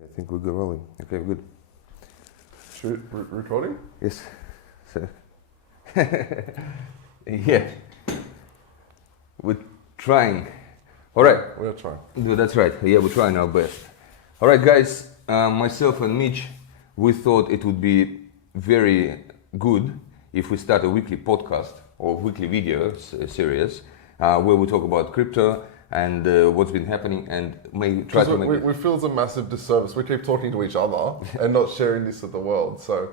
I think we're good rolling. Okay, good. Recording? Yes. So, yeah, we're trying. All right. We're trying. No, that's right. Yeah, we're trying our best. All right, guys. Myself and Mitch, we thought it would be very good if we start a weekly podcast or weekly video series where we talk about crypto and what's been happening, and try to make we feel it's a massive disservice. We keep talking to each other and not sharing this with the world. So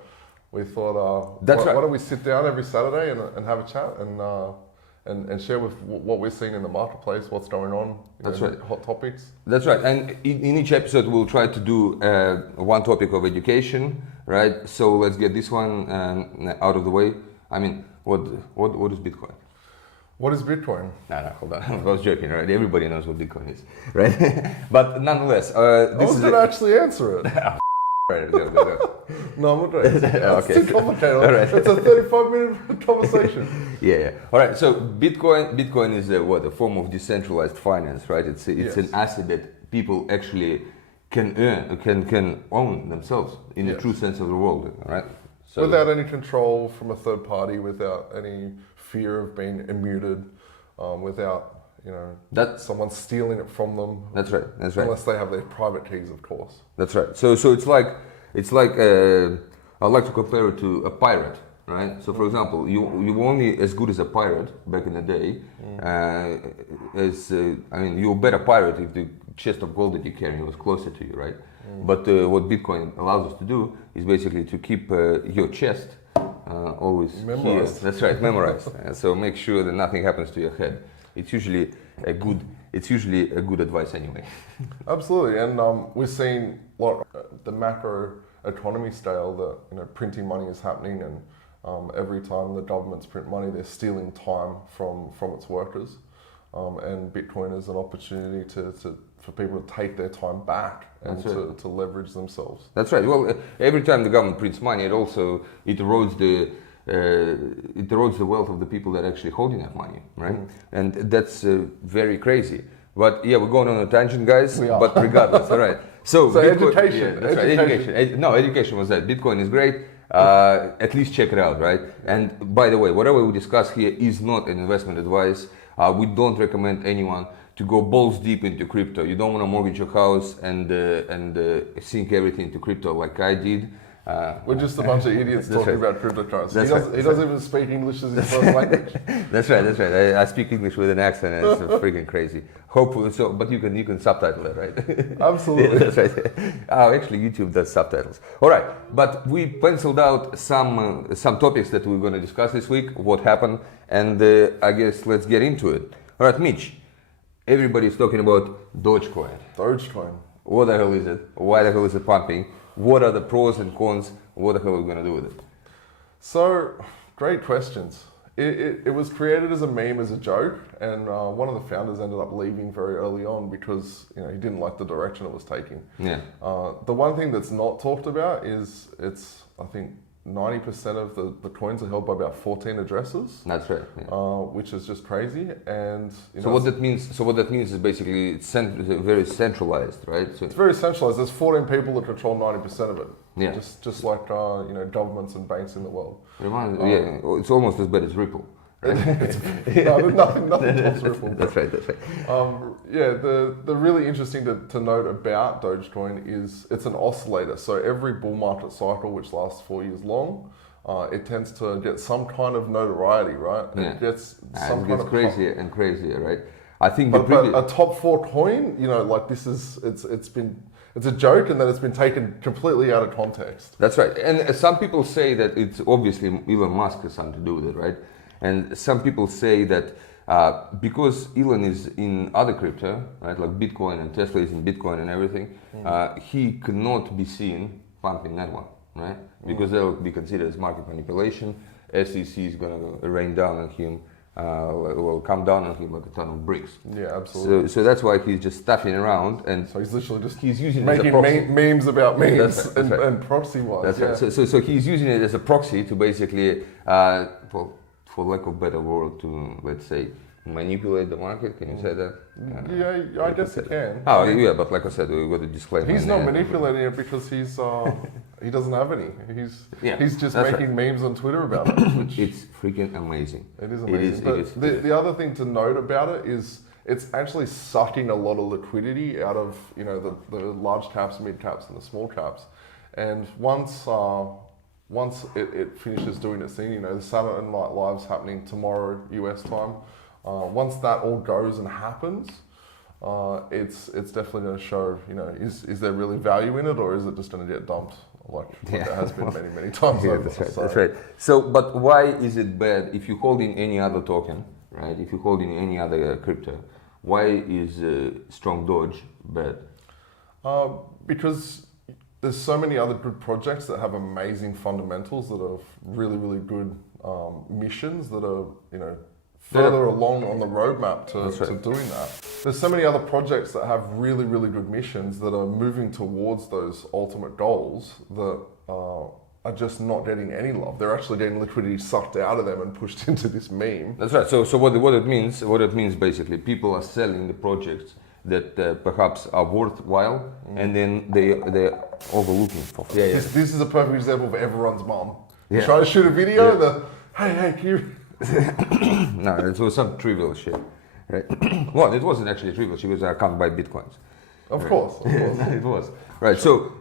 we thought, That's right. why don't we sit down every Saturday and have a chat and share with what we're seeing in the marketplace, what's going on, That's right. hot topics. That's right. And in each episode, we'll try to do one topic of education, right? So let's get this one out of the way. I mean, what is Bitcoin? What is Bitcoin? No, hold on. I was joking, right? Everybody knows what Bitcoin is, right? But nonetheless, I was going to actually answer it. Right, go. No, I'm not doing it. Okay. It's too complicated. All right. It's a 35-minute conversation. Yeah. All right. So Bitcoin is a form of decentralized finance, right? It's Yes. an asset that people actually can earn, can own themselves in the Yes. true sense of the word, right? So Without any control from a third party, without any fear of being immuted, without someone stealing it from them. That's right. Unless they have their private keys, of course. That's right. So it's like I'd like to compare it to a pirate, right? So for example, you were only as good as a pirate back in the day. You were better pirate if the chest of gold that you carry was closer to you, right? But what Bitcoin allows us to do is basically to keep your chest always Memorized. here. That's right, memorized. So make sure that nothing happens to your head. It's usually a good advice anyway. Absolutely, and we're seeing the macro economy scale that printing money is happening, and every time the governments print money, they're stealing time from its workers, and Bitcoin is an opportunity for people to take their time back and to leverage themselves. That's right. Well, every time the government prints money, it erodes the wealth of the people that are actually holding that money, right? And that's very crazy. But yeah, we're going on a tangent, guys. We are. But regardless, all right. So Bitcoin, education. Yeah, that's right. Education. Education was that. Bitcoin is great. At least check it out, right? And by the way, whatever we discuss here is not an investment advice. We don't recommend anyone to go balls deep into crypto. You don't want to mortgage your house and sink everything into crypto like I did. We're just a bunch of idiots talking about cryptocurrency. He doesn't even speak English as his first language. That's right. I speak English with an accent, and it's freaking crazy. Hopefully, but you can subtitle it, right? Absolutely. Yeah, that's right. Actually, YouTube does subtitles. All right, but we penciled out some topics that we're going to discuss this week. What happened, and I guess let's get into it. All right, Mitch. Everybody's talking about DogeCoin. Dogecoin. What the hell is it? Why the hell is it pumping? What are the pros and cons? What the hell are we going to do with it? So, great questions. It was created as a meme, as a joke, and one of the founders ended up leaving very early on because he didn't like the direction it was taking. Yeah. The one thing that's not talked about is I think 90% of the coins are held by about 14 addresses. That's right. Yeah. Which is just crazy. And what that means is basically it's very centralized, right? So it's very centralized. There's 14 people that control 90% of it. Yeah. Just like governments and banks in the world. It's almost as bad as Ripple. Nothing tops Ripple. That's right. The really interesting to note about Dogecoin is it's an oscillator. So every bull market cycle, which lasts 4 years long, it tends to get some kind of notoriety, right? Yeah. It gets some kind of crazier and crazier, right? I think but a top 4 coin, it's a joke, and then it's been taken completely out of context. That's right. And some people say that it's obviously Elon Musk has something to do with it, right? And some people say that because Elon is in other crypto, right, like Bitcoin, and Tesla is in Bitcoin and everything, he cannot be seen pumping that one, right? Because that will be considered as market manipulation. SEC is going to rain down on him, will come down on him like a ton of bricks. Yeah, absolutely. So that's why he's just stuffing around, and so he's literally just he's using making it as a proxy. Memes about memes That's right. and proxy wise. That's right. So he's using it as a proxy to basically, for lack of better word, to let's say manipulate the market? Can you say that? Yeah, I guess he can. Oh, yeah, but like I said, we got a disclaimer. He's not manipulating it because he doesn't have any. He's just making memes on Twitter about it. Which it's freaking amazing. It is amazing. The other thing to note about it is it's actually sucking a lot of liquidity out of the large caps, mid caps, and the small caps. And once it finishes doing its thing, the Saturday Night Live's happening tomorrow US time. Once that all goes and happens, it's definitely going to show, is there really value in it, or is it just going to get dumped like there has been many times over. That's right. So, but why is it bad if you hold in any other token, right? If you hold in any other crypto, why is strong Doge bad? Because there's so many other good projects that have amazing fundamentals, that have really good missions that are further along on the roadmap to doing that. There's so many other projects that have really good missions that are moving towards those ultimate goals that are just not getting any love. They're actually getting liquidity sucked out of them and pushed into this meme. That's right. So what it means basically, people are selling the projects that perhaps are worthwhile, and then they're overlooking for. This is a perfect example of everyone's mom. You try to shoot a video, hey, can you... No, it was some trivial shit, right? Well, it wasn't actually trivial. She was, I can't buy bitcoins. Of course. It was. Right. So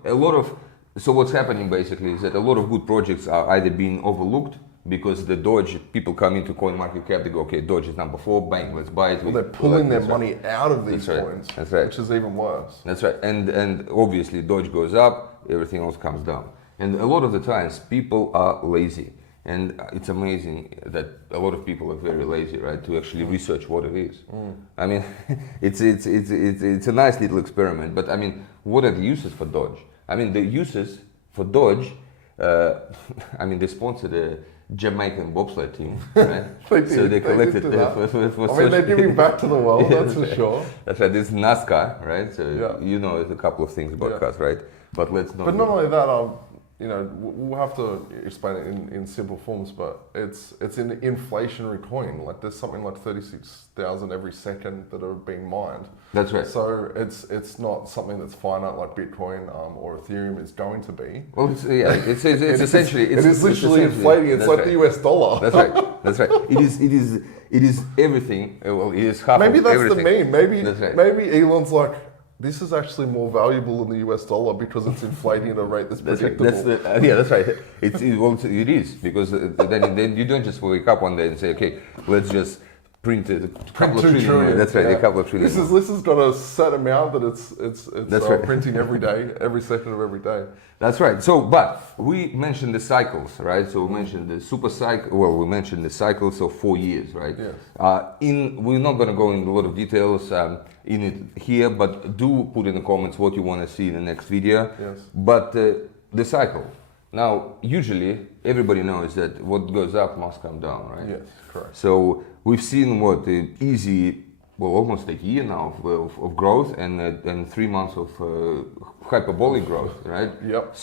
what's happening basically is that a lot of good projects are either being overlooked because the Doge, people come into CoinMarketCap, they go, okay, Doge is number 4, bang, let's buy it. Well, they're pulling their money out of these coins, That's right. Which is even worse. That's right. And obviously Doge goes up, everything else comes down. And a lot of the times people are lazy. And it's amazing that a lot of people are very lazy, right, to actually research what it is. I mean, it's a nice little experiment, but I mean, what are the uses for Doge? I mean, the uses for Doge, they sponsored a Jamaican bobsled team, right? So they collected they're giving back to the world, that's for sure. That's right. This is NASCAR, right? So you know a couple of things about cars, right? But let's not. But not only that, we'll have to explain it in simple forms, but it's an inflationary coin. Like there's something like 36,000 every second that are being mined. That's right. So it's not something that's finite like Bitcoin or Ethereum is going to be. Well, it's essentially it is literally inflating. It's like the US dollar. That's right. That's right. It is everything. Well, it is half. Maybe of that's everything. the meme. Maybe Elon's like, this is actually more valuable than the US dollar because it's inflating at a rate that's predictable. That's right. It is, because then you don't just wake up one day and say, okay, let's just print a couple of trillion. That's right, a couple of trillion. This has got a set amount that it's printing every day, every second of every day. That's right. So, but we mentioned the cycles, right? So we mentioned the SuperCycle. Well, we mentioned the cycles of 4 years, right? Yes. We're not going to go into a lot of details in it here, but do put in the comments what you want to see in the next video. Yes. But the cycle. Now, usually everybody knows that what goes up must come down, right? Yes, correct. So we've seen almost a year now of growth and 3 months of hyperbolic growth, right? Yep.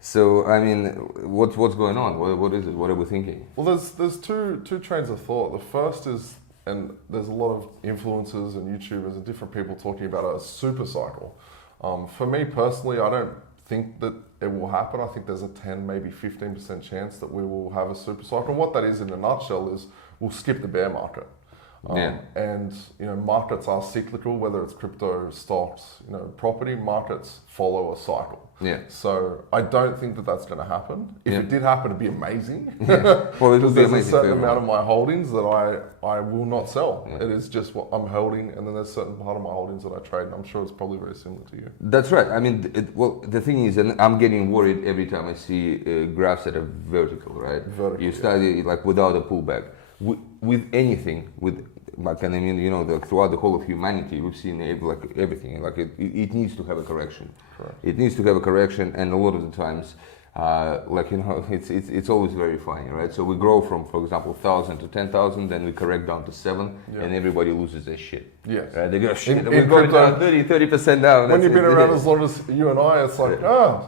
So I mean, what's going on? What is it? What are we thinking? Well, there's two trains of thought. The first is, and there's a lot of influencers and YouTubers and different people talking about a super cycle. For me personally, I don't think that it will happen. I think there's a 10, maybe 15% chance that we will have a super cycle. And what that is in a nutshell is we'll skip the bear market. And markets are cyclical, whether it's crypto, stocks, property markets follow a cycle. Yeah. So I don't think that that's going to happen. If it did happen, it'd be amazing. Well, it would be amazing. There's a certain amount of my holdings that I will not sell. It is just what I'm holding, and then there's a certain part of my holdings that I trade, and I'm sure it's probably very similar to you. That's right. I mean, the thing is, and I'm getting worried every time I see graphs that are vertical, right? Vertical. You study like without a pullback. With anything, throughout the whole of humanity, we've seen everything. Like it needs to have a correction. Correct. It needs to have a correction, and a lot of the times, like it's always very funny, right? So we grow from, for example, 1,000 to 10,000, then we correct down to 7, and everybody loses their shit. Yes. Right? They go, shit, we're going down 30% down. When you've been around as long as you and I, it's like,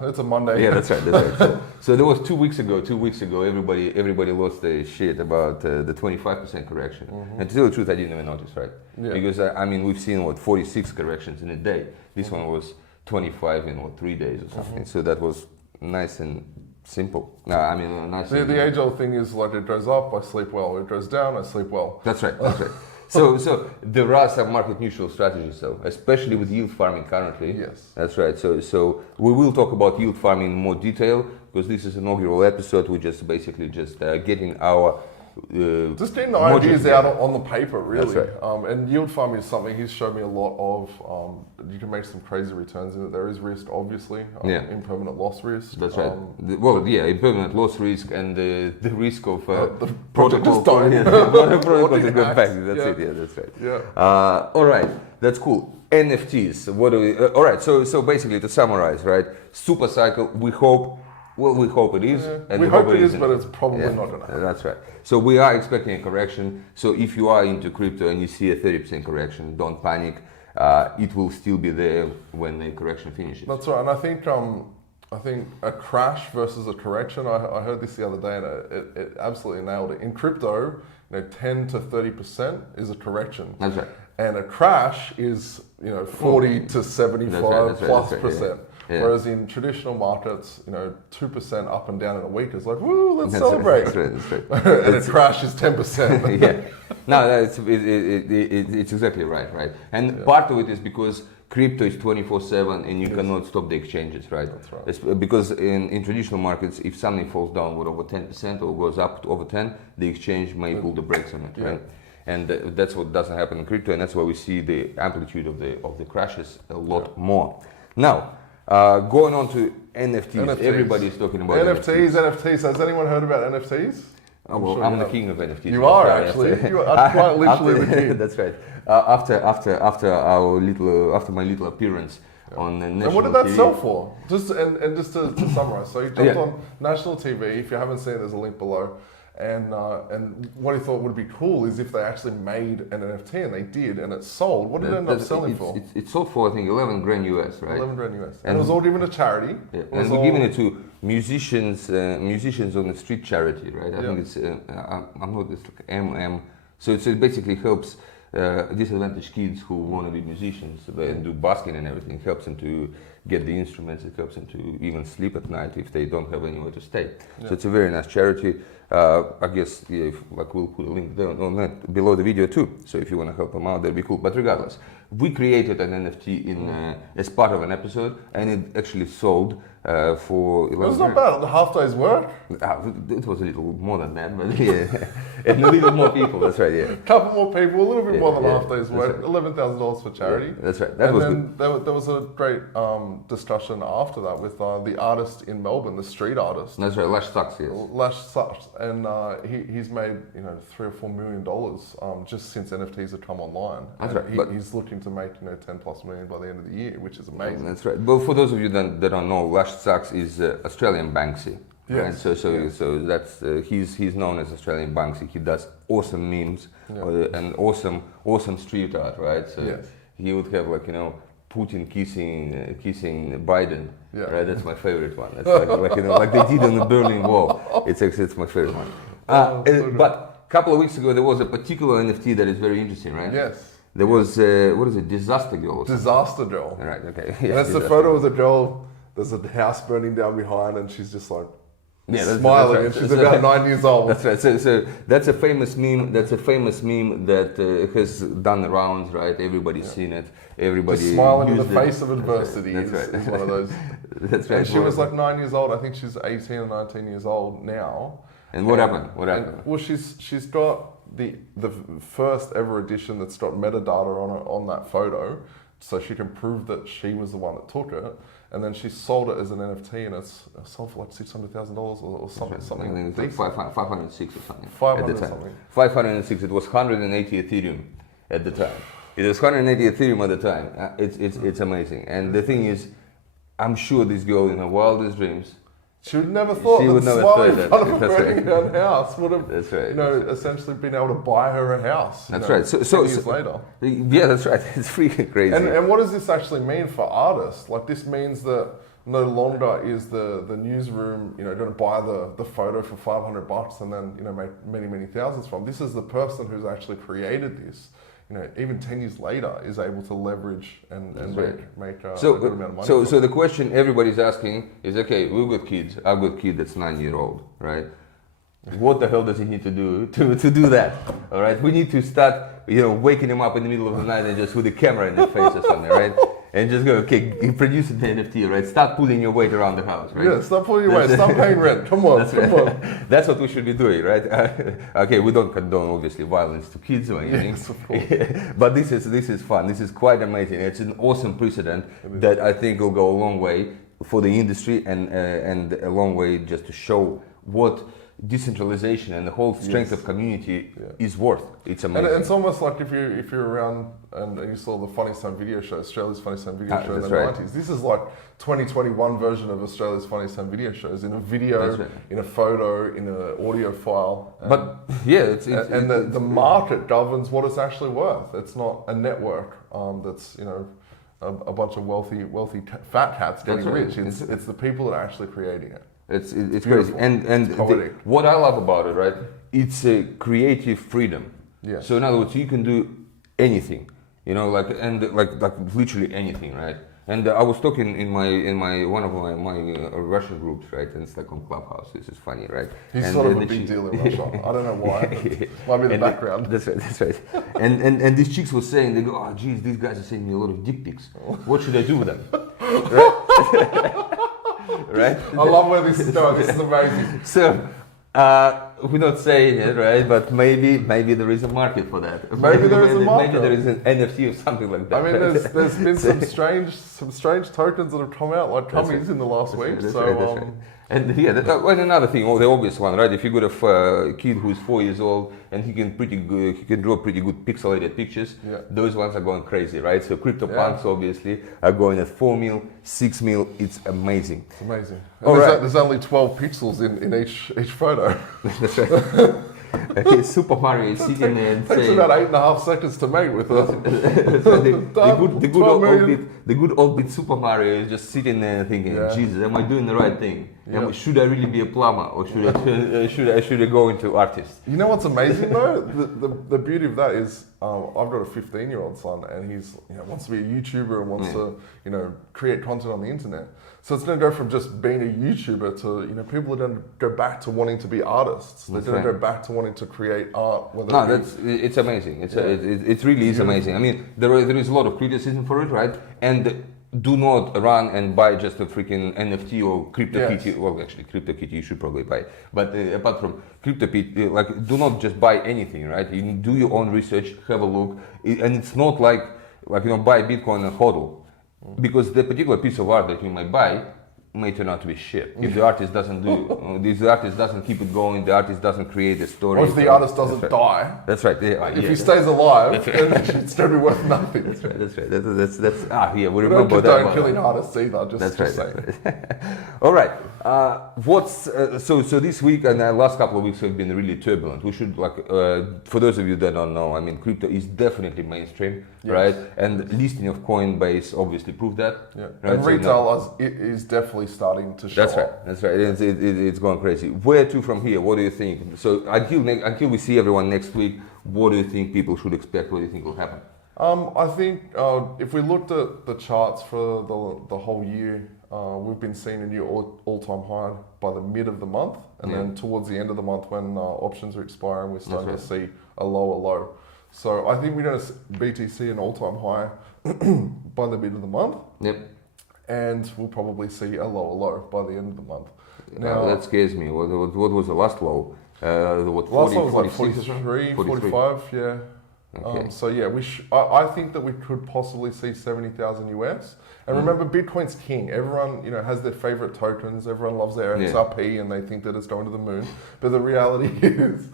it's a Monday. Yeah, that's right. So there was 2 weeks ago, everybody lost their shit about the 25% correction. And to tell the truth, I didn't even notice, right? Yeah. Because we've seen 46 corrections in a day. This one was 25 in 3 days or something. So that was nice and simple. Nice. The age-old thing is like, it goes up, I sleep well. It goes down, I sleep well. That's right. So there are some market neutral strategies, though, especially with yield farming currently. Yes. That's right. So we will talk about yield farming in more detail, because this is an inaugural episode. We're just basically getting our just getting the ideas out on the paper, really. That's right. And yield farming is something he's showed me a lot of. You can make some crazy returns in it. There is risk, obviously, impermanent loss risk. That's right. Impermanent loss risk and the risk of the protocol just don't. protocol to go back. That's it. Yeah, that's right. Yeah. All right, that's cool. NFTs. What do we? All right. So basically, to summarize, right? SuperCycle. We hope it is. And we hope it is, isn't. but it's probably not going to happen. That's right. So we are expecting a correction. So if you are into crypto and you see a 30% correction, don't panic. It will still be there when the correction finishes. That's right. And I think a crash versus a correction. I heard this the other day, and it absolutely nailed it. In crypto, 10 to 30% is a correction. That's right. And a crash is 40 to 75 plus percent. Yeah. Whereas in traditional markets, 2% up and down in a week is like, woo, let's celebrate. That's right. And a crash is 10%. Yeah. No, it's exactly right? And part of it is because crypto is 24/7 and you cannot stop the exchanges, right? That's right. It's because in traditional markets, if something falls down with over 10% or goes up to over 10, the exchange may pull the brakes on it, right? And that's what doesn't happen in crypto, and that's why we see the amplitude of the crashes a lot more. Now, going on to NFTs. Everybody's talking about NFTs. Has anyone heard about NFTs? I'm the king of NFTs. You are actually. You are quite literally the king. That's right. After my little appearance on national TV. And what did that sell for? Just to summarize. So you jumped on national TV. If you haven't seen it, there's a link below. And what he thought would be cool is if they actually made an NFT, and they did, and it sold. What did it end up selling for? It sold for, I think, 11 grand US, right? 11 grand US. And it was all given to charity. Yeah. And we're giving it to musicians on the street charity, right? I think it's, I'm not, it's like MM. So it basically helps disadvantaged kids who want to be musicians and do busking and everything. It helps them to get the instruments. It helps them to even sleep at night if they don't have anywhere to stay. Yeah. So it's a very nice charity. I guess we'll put a link there below the video too. So if you want to help them out, that'd be cool. But regardless, we created an NFT as part of an episode, and it actually sold for 11 It was not bad. The half day's work. It was a little more than that, but yeah, and a little more people. That's right. Yeah, a couple more people, a little bit more than half day's work. Right. $11,000 for charity. Yeah, that's right. And then there was a great discussion after that with the artist in Melbourne, the street artist. That's right, Lash Sucks. Yes. Lash Sucks, and he's made $3 or $4 million just since NFTs have come online. That's and right. He's looking to make 10+ million by the end of the year, which is amazing. That's right. But for those of you that don't know, Lash Sucks is Australian Banksy. Yes. Right? So that's he's known as Australian Banksy. He does awesome memes and awesome street art, right? So he would have Putin kissing Biden. Yeah. Right, that's my favorite one. That's like they did on the Berlin Wall. It's my favorite one. But a couple of weeks ago there was a particular NFT that is very interesting, right? Yes. There was what is it? Disaster Girl. Disaster Girl. Right. Okay. Yeah, that's the photo of the girl. There's a house burning down behind, and she's just like smiling, right. And she's about 9 years old. That's right. So that's a famous meme. That's a famous meme that has done the rounds, right? Everybody's seen it. Everybody just smiling in the face of adversity. That's right. Is one of those. That's right. And she was like 9 years old. I think she's 18 or 19 years old now. And what happened? What happened? Well, she's got the first ever edition that's got metadata on that photo, so she can prove that she was the one that took it. And then she sold it as an NFT, and it's sold for like $600,000 or something. Something. I think it's like 506 or something. 500 something. 506. It was 180 Ethereum at the time. It was 180 Ethereum at the time. It's amazing. And the thing is, I'm sure this girl in her wildest dreams She would never thought She that would never smiling thought in front that. of a That's burning down house would have, That's right. you know, essentially been able to buy her a house. That's you know, right. So 10 years later. Yeah, that's right. It's freaking crazy. And what does this actually mean for artists? Like, this means that no longer is the newsroom, you know, going to buy the photo for $500 and then, you know, make many thousands from. This is the person who's actually created this. You know, even 10 years later, is able to leverage and make a good amount of money. So the question everybody's asking is, okay, we've got kids. I've got a kid that's 9-year-old, right? What the hell does he need to do to do that? All right, we need to start, you know, waking him up in the middle of the night and just with a camera in his face or something, right? And just go, okay, you produce an NFT, right? Start pulling your weight around the house, right? Yeah, stop pulling your weight. Stop paying rent. Come on, come on. That's what we should be doing, right? Okay, we don't condone obviously violence to kids or anything, Yes, of course. but this is fun. This is quite amazing. It's an awesome precedent that I think will go a long way for the industry and a long way just to show what decentralization and the whole strength of community is worth. It's amazing. And it's almost like if you're around and you saw the Funniest Home video show, Australia's Funniest Home video show in the 90s. This is like 2021 version of Australia's Funniest Home video shows in a video, in a photo, in an audio file. But yeah, the market governs what it's actually worth. It's not a network that's, you know, a bunch of wealthy fat cats getting rich. It's the people that are actually creating it. It's crazy, and what I love about it, right? It's a creative freedom. Yeah. So in other words, you can do anything, you know, like literally anything, right? And I was talking in my one of my Russian groups, right? And it's like on Clubhouse. This is funny, right? He's sort of a big deal in Russia. I don't know why. Might be the background. That's right. And these chicks were saying, they go, oh, geez, these guys are sending me a lot of dick pics. What should I do with them? Right? Right? I love where this is going. This is amazing. So, we're not saying it, right? But maybe there is a market for that. Maybe there is a market. Maybe there is an NFT or something like that. I mean, there's been some strange tokens that have come out, like Cummies in the last week. And and another thing, the obvious one, right? If you got a kid who's 4 years old and he can draw pretty good pixelated pictures, those ones are going crazy, right? So CryptoPunks obviously are going at 4 mil, 6 mil. It's amazing. It's amazing. There's only 12 pixels in each photo. That's right. Okay, Super Mario is sitting there and takes about 8.5 seconds to make with the good old bit Super Mario is just sitting there and thinking, Jesus, am I doing the right thing? Should I really be a plumber or should I go into artist? You know what's amazing though? The beauty of that is I've got a 15-year-old son and he's wants to be a YouTuber and wants to create content on the internet. So it's going to go from just being a YouTuber to people are going to go back to wanting to be artists. They're going to go back to wanting to create art. It's amazing. It really is amazing. I mean, there is a lot of criticism for it, right? And do not run and buy just a freaking NFT or CryptoKitty. Well, actually, CryptoKitty you should probably buy. But apart from CryptoKitty, do not just buy anything, right? You do your own research, have a look, and it's not like buy Bitcoin and hodl. Because the particular piece of art that you might buy may turn out to be shit. If the artist doesn't the artist doesn't keep it going, the artist doesn't create a story. Or if the artist doesn't die. That's right. If he stays alive, then it's going to be worth nothing. That's right. That's we remember don't that. Don't killing artists either. That's right. All right. So this week and the last couple of weeks have been really turbulent. We should for those of you that don't know, I mean, crypto is definitely mainstream, right? And listing of Coinbase obviously proved that. Yeah. Right? And retail is definitely starting to show up. That's right. It's going crazy. Where to from here? What do you think? So until we see everyone next week, what do you think people should expect? What do you think will happen? I think if we looked at the charts for the whole year, we've been seeing a new all-time high by the mid of the month, and then towards the end of the month when options are expiring, we're starting to see a lower low. So I think we're going to BTC an all-time high by the mid of the month. Yep. And we'll probably see a lower low by the end of the month. Now that scares me. What was the last low? Last low was like 43, 45, yeah. Okay. So yeah, I think that we could possibly see 70,000 US. And remember, Bitcoin's king. Everyone has their favorite tokens. Everyone loves their XRP and they think that it's going to the moon. But the reality is,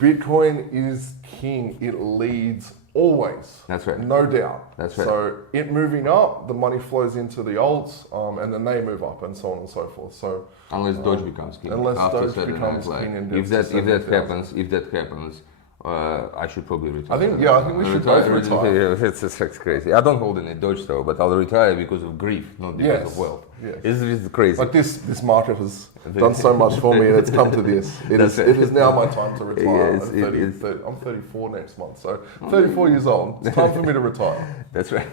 Bitcoin is king. It leads Always. That's right. No doubt. That's right. So it moving up, the money flows into the alts, and then they move up, and so on and so forth. So unless Doge becomes king. unless After Doge certain becomes like, king and if gets to that 70,000. happens, I should probably retire. I think we should both retire. Yeah, it's crazy. I don't hold any Doge though, but I'll retire because of grief, not because of wealth. Yes. It's just crazy. But this market has done so much for me, and it's come to this. It is now my time to retire. Yeah, I'm 34 next month, so 34 years old. It's time for me to retire. That's right.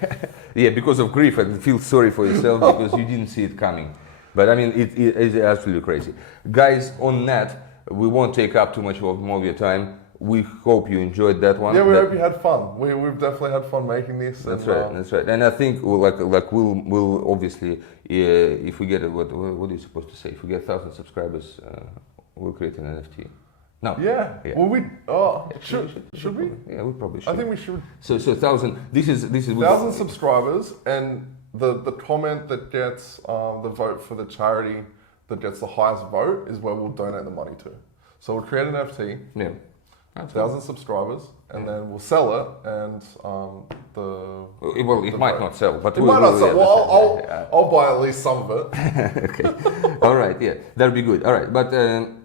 Yeah, because of grief, and feel sorry for yourself because you didn't see it coming. But I mean, it is absolutely crazy. Guys, on that, we won't take up too much more of your time. We hope you enjoyed that one. Yeah, we hope you had fun. We've definitely had fun making this. That's right. That's right. And I think we'll obviously if we get what are you supposed to say? If we get 1,000 subscribers, we'll create an NFT. No. Yeah. Well, we should we? Yeah, we probably should. I think we should. So 1,000. This is 1,000 subscribers, and the comment that gets the vote for the charity that gets the highest vote is where we'll donate the money to. So we'll create an NFT. Yeah. 1,000 subscribers, and then we'll sell it, and it might not sell, but it might not sell. Well, I'll buy at least some of it. Okay. All right. Yeah, that'll be good. All right. But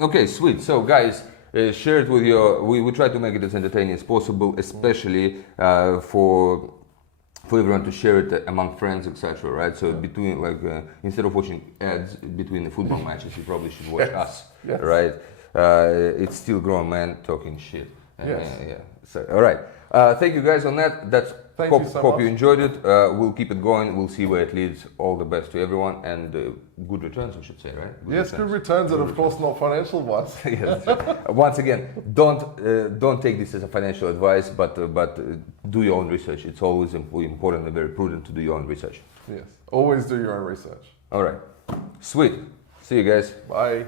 okay, sweet. So guys, share it with your. We try to make it as entertaining as possible, especially for everyone to share it among friends, etc. Right? So between instead of watching ads between the football matches, you probably should watch us. Yes. Right? It's still grown man talking shit. Yes. Yeah. So, all right. Thank you guys on that. Hope you enjoyed it. We'll keep it going. We'll see where it leads. All the best to everyone and good returns, I should say, right? Good returns, and of course not financial ones. Yes. Once again, don't take this as a financial advice, but do your own research. It's always important and very prudent to do your own research. Yes. Always do your own research. All right. Sweet. See you guys. Bye.